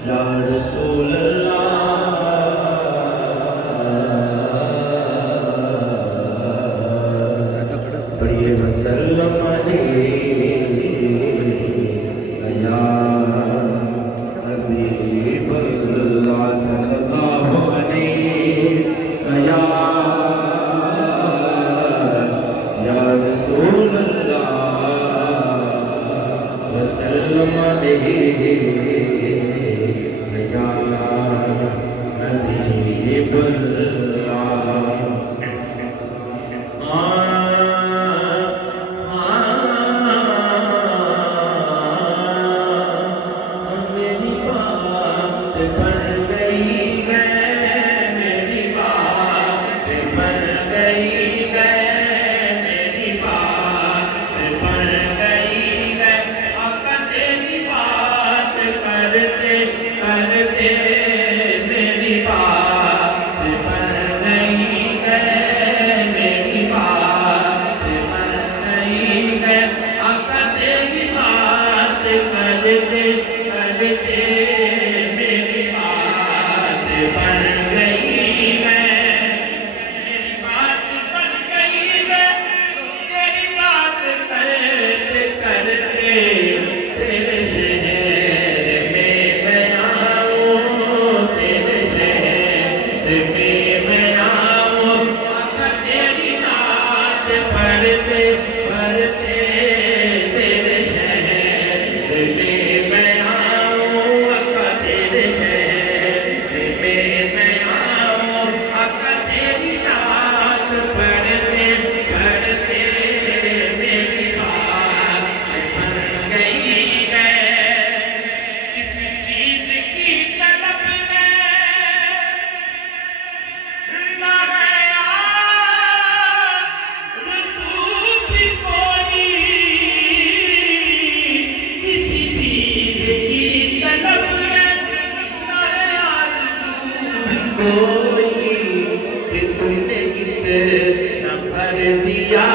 یا رسول اللہ پڑھیے وسلم یا حبیب اللہ صلی اللہ علیہ یا رسول اللہ وسلم علیہ یا حبیب اللہ میری بات بن گئی ہے میری بات بن گئی ہے میری بات بن گئی ہے آقا تیری بات کرتے کرتے میری بات بن گئی ہے میری بات بن گئی ہے آقا تیری بات کرتے کرتے میری بات بن گئی ہے میری بات بن گئی ہے تیری بات کرتے کرتے تیرے شہر میں میں آؤں تیرے شہر میں میں آؤں آقا تیری نعت پڑھتے پڑھتے تیرے شہر میں میں آؤں آقا تیرے شہر میں میں آؤں آقا تیری نعت پڑھتے پڑھتے میری بات بن گئی ہے کس چیز کی طلب ہے نہ ہے رسول بھی کوئی کسی چیز کی طلب ہے نہ ہے رسول بھی کوئی کہ تم نے اتنا بھر دیا